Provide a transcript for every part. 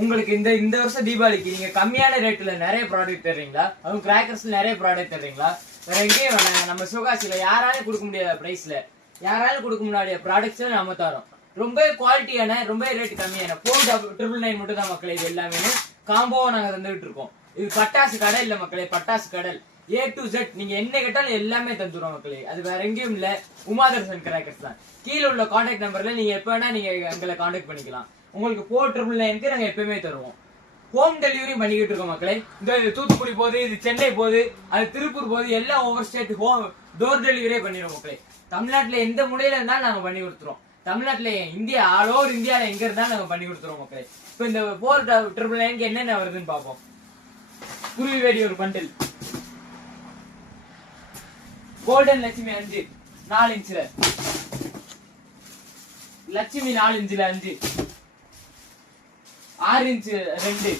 உங்களுக்கு இந்த வருஷம் தீபாவளிக்கு நீங்க கம்மியான ரேட்ல நிறைய ப்ராடக்ட் தர்றீங்களா? அதுவும் கிராக்கர்ஸ்ல நிறைய ப்ராடக்ட் தர்றீங்களா? வேற எங்கேயும் வேணாம், நம்ம சிவகாசியில யாராலும் கொடுக்க முடியாத பிரைஸ்ல யாராலும் கொடுக்க முடியாத ப்ராடக்ட்ஸ் நம்ம தரோம். ரொம்ப குவாலிட்டியான, ரொம்ப ரேட் கம்மியான 4999 மட்டும் தான் மக்களே. இது எல்லாமே காம்போவா நாங்க தந்துகிட்டு இருக்கோம். இது பட்டாசு கடை இல்ல மக்களே, பட்டாசு கடல் A to Z. நீங்க என்ன கேட்டாலும் எல்லாமே தந்துடுவோம் மக்களே. அது வேற எங்கேயும் இல்ல, உமாதர்சன் கிராக்கர்ஸ் தான். கீழே உள்ள கான்டாக்ட் நம்பர்ல நீங்க எப்ப வேணா நீங்க எங்களை கான்டாக்ட் பண்ணிக்கலாம். உங்களுக்கு 4999 நாங்க எப்பவுமே தருவோம். ஹோம் டெலிவரி பண்ணிக்கிட்டு இருக்கோம் மக்களே. இந்த தூத்துக்குடி போகுது, இது சென்னை போகுது, அது திருப்பூர் போகுது, எல்லாம் ஓவர் ஸ்டேட் ஹோம் டோர் டெலிவரியே பண்ணிடுவோம் மக்களே. தமிழ்நாட்டுல எந்த முறையில இருந்தாலும் நாங்க பண்ணி கொடுத்துருவோம். தமிழ்நாட்டுல இந்தியா ஆல் ஓவர் இந்தியால எங்க இருந்தாலும் நாங்க பண்ணி கொடுத்துருவோம் மக்களே. இப்ப இந்த 4999 என்னென்ன வருதுன்னு பாப்போம். குருவி வேடி ஒரு பண்டில், கோல்டன் லட்சுமி 5 4 இன்ச்ல, லட்சுமி 4 இன்ச்ல 5, 6 இன்ச் 2,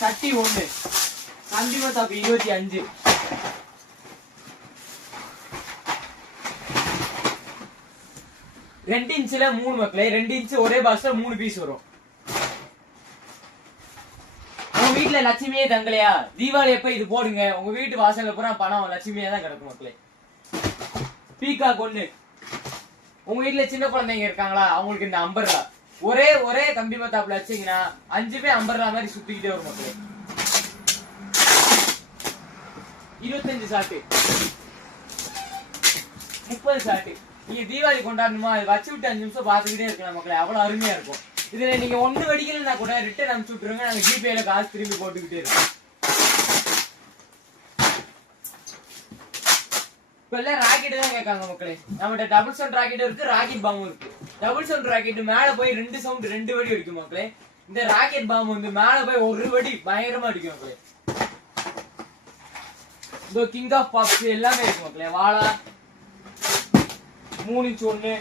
சட்டி 1, கண்டிமத்தாப்பு 25, ரெண்டு இன்ச்ல 3 மக்களே. 2 இன்ச் ஒரே பாக்ஸ்ல 3 பீஸ் வரும். உங்க வீட்டுல லட்சுமியே தங்கலையா? தீபாவளி எப்ப இது போடுங்க, உங்க வீட்டு வாசல்ல பூரா பணம் லட்சுமியா தான் கிடக்கும் மக்களே. பீகாக் 1. உங்க வீட்டுல சின்ன குழந்தைங்க இருக்காங்களா? அவங்களுக்கு இந்த அம்பர்லா ஒரே கம்பி மத்தாப்புல வச்சீங்கன்னா 5 அம்பர்லா மாதிரி சுத்திக்கிட்டே வரும் மக்களே. 25 சாட்டு, 30 சாட்டு. நீங்க தீபாவளி கொண்டாடணுமா, அது வச்சு விட்டு 5 நிமிஷம் பாத்துக்கிட்டே இருக்கலாம் மக்களே. அவ்வளவு அருமையா இருக்கும். இதுல நீங்க ஒண்ணு வெடிக்கலன்னா கூட ரிட்டர்ன் அனுப்பிச்சு விட்டுருங்க, நாங்க ஜிபேல காசு திரும்பி போட்டுக்கிட்டே இருக்கோம். இப்ப எல்லாம் ராக்கெட் தான் கேட்காங்க மக்களே. நம்மகிட்ட டபுள் சவுண்ட் ராக்கெட் இருக்கு, ராக்கெட் பாம்பு இருக்கு. டபுள் சவுண்ட் ராக்கெட் மேல போய் 2 சவுண்ட் 2 வெடி அடிக்கும் மக்களே. இந்த ராக்கெட் பாம்பு வந்து மேல போய் 1 வெடி பயங்கரமா அடிக்கும் மக்களே. இந்த கிங் ஆஃப் பாப்ஸ் எல்லாமே இருக்கு மக்களே. வாழா 3 இன்ச் 1.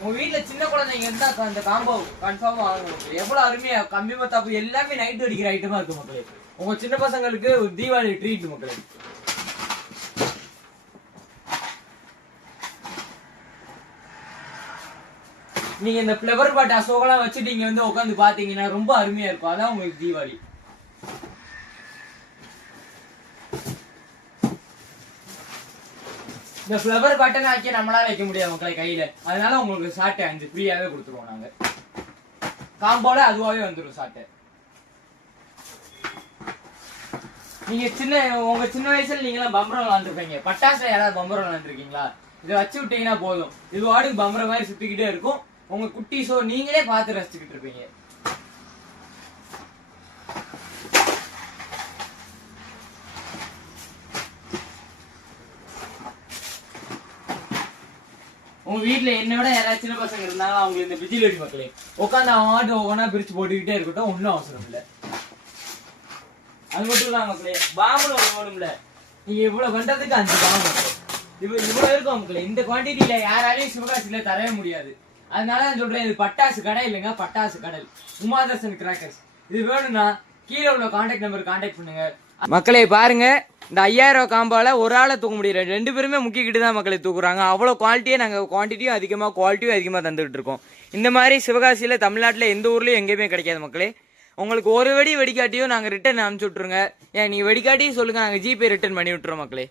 உங்க வீட்டுல சின்ன குழந்தைங்க இருந்தா அந்த காம்போ கன்ஃபார்மா வாங்கணும் மக்களே. எவ்வளவு அருமையா கம்பி மத்தாப்பு எல்லாமே நைட் அடிக்கிற ஐட்டமா இருக்கு மக்களே. உங்க சின்ன பசங்களுக்கு தீபாவளி ட்ரீட் மக்களே. நீங்க இந்த பிளவர் பாட் அசோகெல்லாம் வச்சுட்டு நீங்க வந்து உட்காந்து பாத்தீங்கன்னா ரொம்ப அருமையா இருக்கும். அதான் உங்களுக்கு தீபாவளி. இந்த பிளவர் பட்டன் ஆக்கி நம்மளால வைக்க முடியாது மக்களை கையில. அதனால உங்களுக்கு ஷார்ட் 5 ஃப்ரீயாவே கொடுத்துருவோம் நாங்க. காம்போல அதுவாவே வந்துடும் ஷார்ட். நீங்க உங்க சின்ன வயசுல நீங்க எல்லாம் பம்பரம் விளாண்டுருப்பீங்க. பட்டாசுல யாராவது பம்பரம் விளாண்டுருக்கீங்களா? இதை வச்சு விட்டீங்கன்னா போதும், இது வாடுக்கு பம்பரம் மாதிரி சுத்திக்கிட்டே இருக்கும். உங்க குட்டிஸோ நீங்களே பார்த்து ரசிச்சுக்கிட்டு இருப்பீங்க. உங்க வீட்டுல என்னோட யாராவது சின்ன பசங்க இருந்தாலும் அவங்களுக்கு இந்த பிஜில் வெடி மக்களே உட்காந்து அவன் ஒவ்வொன்னா பிரிச்சு போட்டுக்கிட்டே இருக்கட்டும், ஒன்னும் அவசரம் இல்ல. அது மட்டும் இல்ல மக்களே, பாம்புல ஒண்ணும் இல்ல. நீங்க இவ்வளவு பண்றதுக்கு 5 பாம்பு இவ்வளவு இருக்கும் மக்களே. இந்த குவான்டிட்டியில யாராலையும் சிவகாசியில தரவே முடியாது. அதனால நான் சொல்றேன், இது பட்டாசு கடை இல்லைங்க, பட்டாசு கடல், உமாதர்சன் கிராக்கர்ஸ். இது வேணும்னா கீழே உள்ள கான்டாக்ட் நம்பர் கான்டாக்ட் பண்ணுங்க மக்களே. பாருங்க, இந்த 5000 ரூபா காம்பால ஒரு ஆளை தூக்க முடியல, 2 பேருமே முக்கிக்கிட்டு தான் மக்களை தூக்குறாங்க. அவ்வளோ குவாலிட்டியே நாங்கள் குவான்டிட்டியும் அதிகமாக குவாலிட்டியும் அதிகமாக தந்துகிட்டு இருக்கோம். இந்த மாதிரி சிவகாசியில் தமிழ்நாட்டில் எந்த ஊர்லேயும் எங்கேயுமே கிடைக்காது மக்களே. உங்களுக்கு ஒரு வெடி வெடிக்காட்டியும் நாங்கள் ரிட்டர்ன் அனுப்பிச்சு விட்ருங்க. ஏன் நீங்கள் வெடிக்காட்டியும் சொல்லுங்கள், நாங்கள் ஜிபே ரிட்டர்ன் பண்ணி விட்டுறோம் மக்களே.